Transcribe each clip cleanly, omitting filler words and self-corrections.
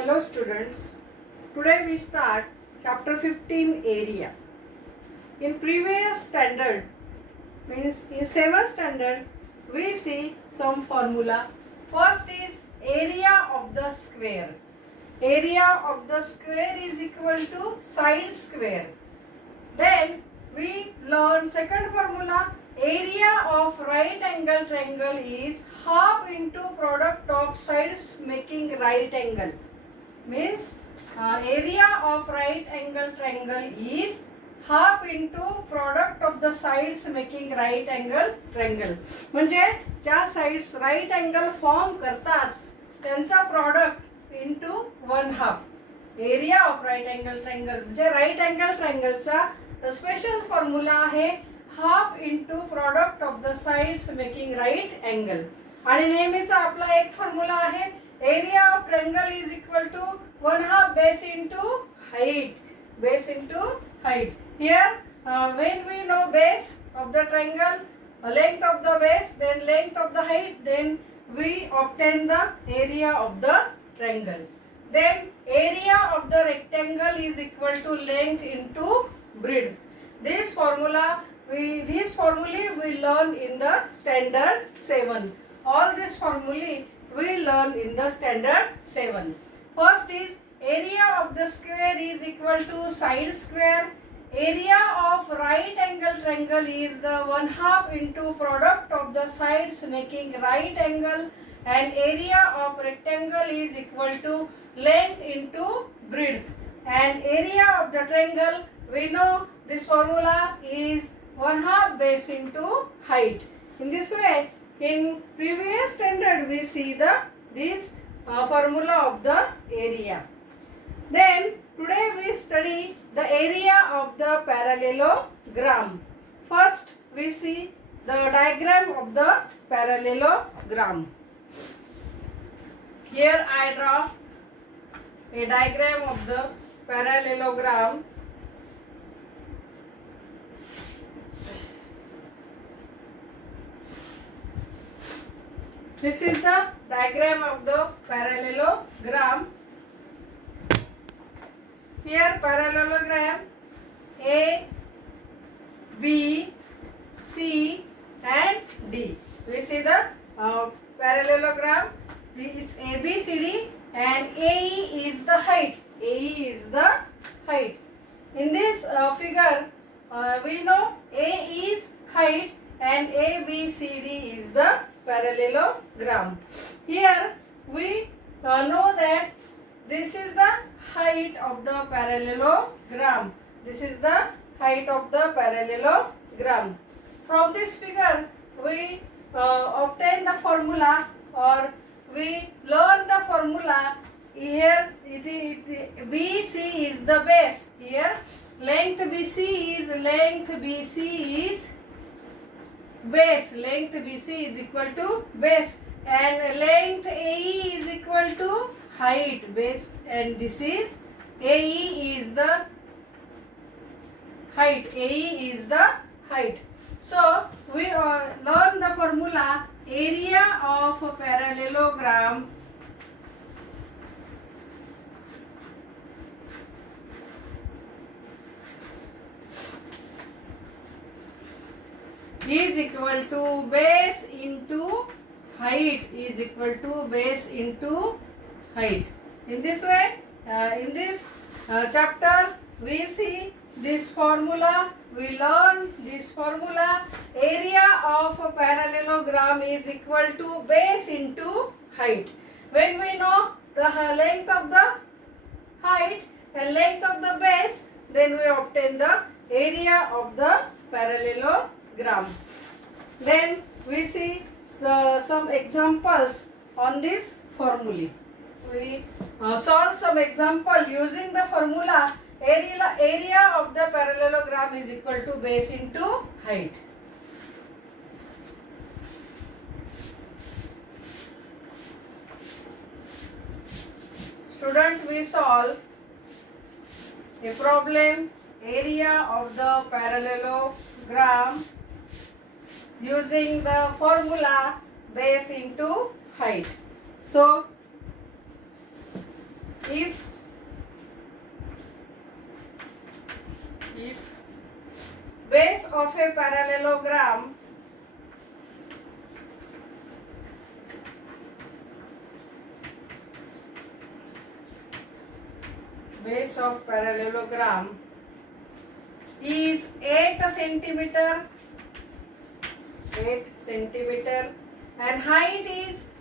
Hello students, today we start chapter 15 area. In previous standard, means in 7th standard, we see some formula. First is area of the square. Area of the square is equal to side square. Then we learn second formula, area of right angle triangle is half into product of sides making right angle. Means area of right angle triangle is half into product of the sides making right angle triangle. म्हणजे ज्या sides right angle form करतात त्यांचा product into 1/2 area of right angle triangle. म्हणजे right angle ट्रायंगलचा special formula आहे half into product of the sides making right angle. आणि नेहमीचा आपला एक फॉर्म्युला आहे area of triangle is equal to 1/2 base into height. Base into height. Here when we know base of the triangle, length of the base, then length of the height, then we obtain the area of the triangle. Then area of the rectangle is equal to length into breadth. This formulae we learn in the standard 7. All these formulae we learn in the standard 7. First is area of the square is equal to side square. Area of right angle triangle is the 1/2 into product of the sides making right angle, and area of rectangle is equal to length into breadth, and area of the triangle we know this formula is 1/2 base into height. In this way, in previous standard we see this formula of the area. Then today we study the area of the parallelogram. First we see the diagram of the parallelogram. Here I draw a diagram of the parallelogram. This is the diagram of the parallelogram. Here parallelogram A, B, C and D. We see the parallelogram. This is ABCD and AE is the height. AE is the height. In this figure, we know A is height and ABCD is the parallelogram. Here we know that this is the height of the parallelogram. This is the height of the parallelogram. From this figure we obtain the formula, or we learn the formula. Here BC is the base. Here length BC is base. Length BC is equal to base, and length AE is equal to height base, and this is AE is the height. AE is the height. So we learn the formula area of a parallelogram is equal to base into height is equal to base into height. In this way, in this chapter we see this formula, we learn this formula area of a parallelogram is equal to base into height. When we know the length of the height and length of the base, then we obtain the area of the parallelogram. Then we see some examples on this formula. We solve some example using the formula area of the parallelogram is equal to base into height. Student, we solve a problem area of the parallelogram using the formula base into height. So if base of a parallelogram is 8 centimeter and height is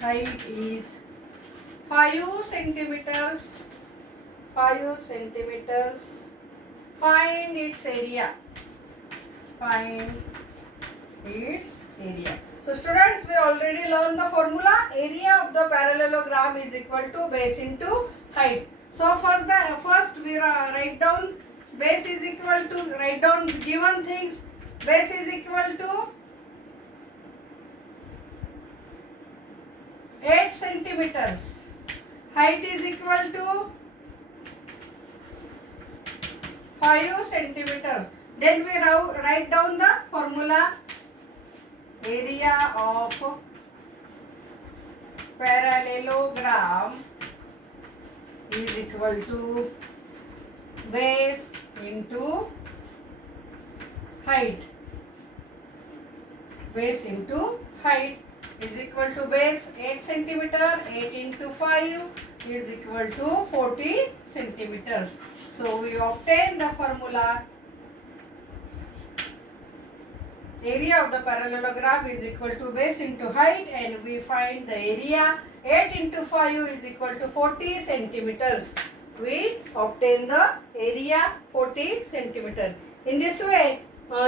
5 centimeters. Find its area. So students, we already learned the formula. Area of the parallelogram is equal to base into height. So first we write down base is equal to, write down given things. Base is equal to 8 centimeters. Height is equal to 5 centimeters. Then we write down the formula. Area of parallelogram is equal to base into height. Base into height is equal to base 8 centimeter. 8 into 5 is equal to 40 centimeter. So we obtain the formula. Area of the parallelogram is equal to base into height, and we find the area. 8 into 5 is equal to 40 centimeters. We obtain the area 40 centimeter. In this way,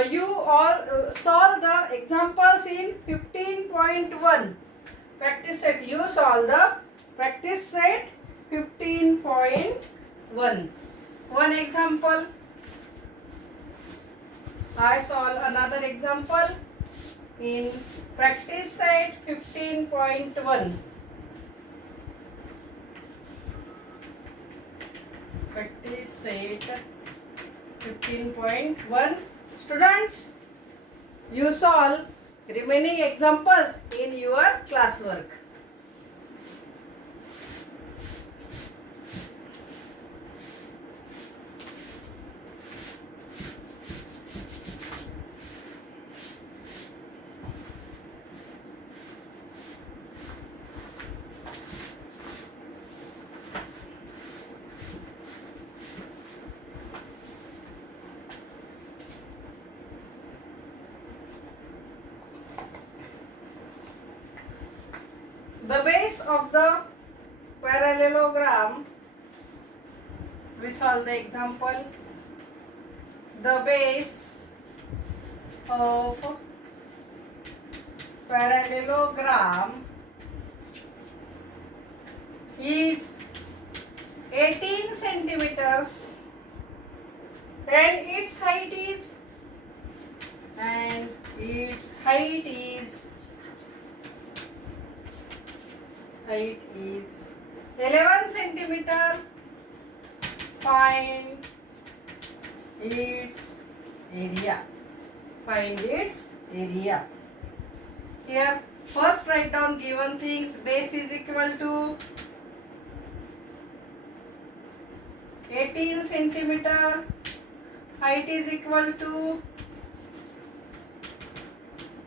you all solve the examples in 15.1. Practice set. You solve the practice set 15.1. One example. I solve another example in practice set 15.1. Practice set 15.1. Students, you solve remaining examples in your classwork. The base of the parallelogram, we solve the example. The base of parallelogram is 18 centimeters and its height is 11 centimeter. Find its area. Here, first write down given things. Base is equal to 18 centimeter. Height is equal to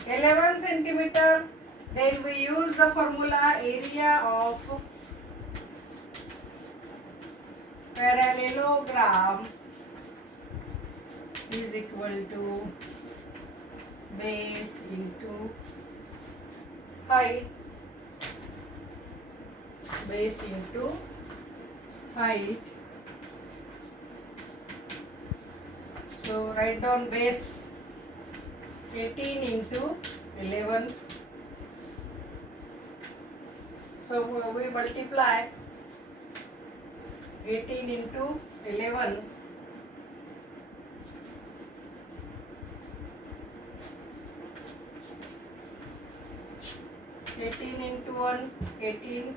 11 centimeter. Then we use the formula. Area of parallelogram is equal to base into height. So write down base 18 into 11. So we multiply 18 into 11. 18 into 1, 18.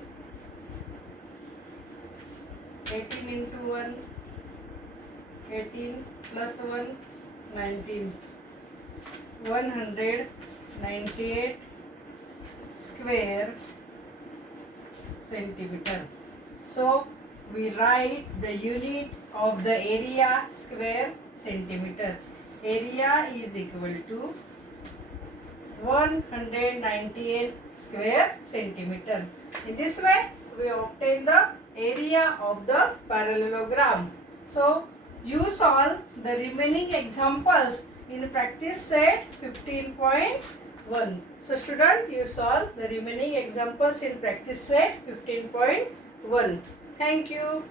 18 into 1, 18 plus 1, 19. 198 square centimeter. So we write the unit of the area square centimeter. Area is equal to 198 square centimeter. In this way, we obtain the area of the parallelogram. So, you solve the remaining examples in practice set 15.1. So, student, you solve the remaining examples in practice set 15.1. Thank you.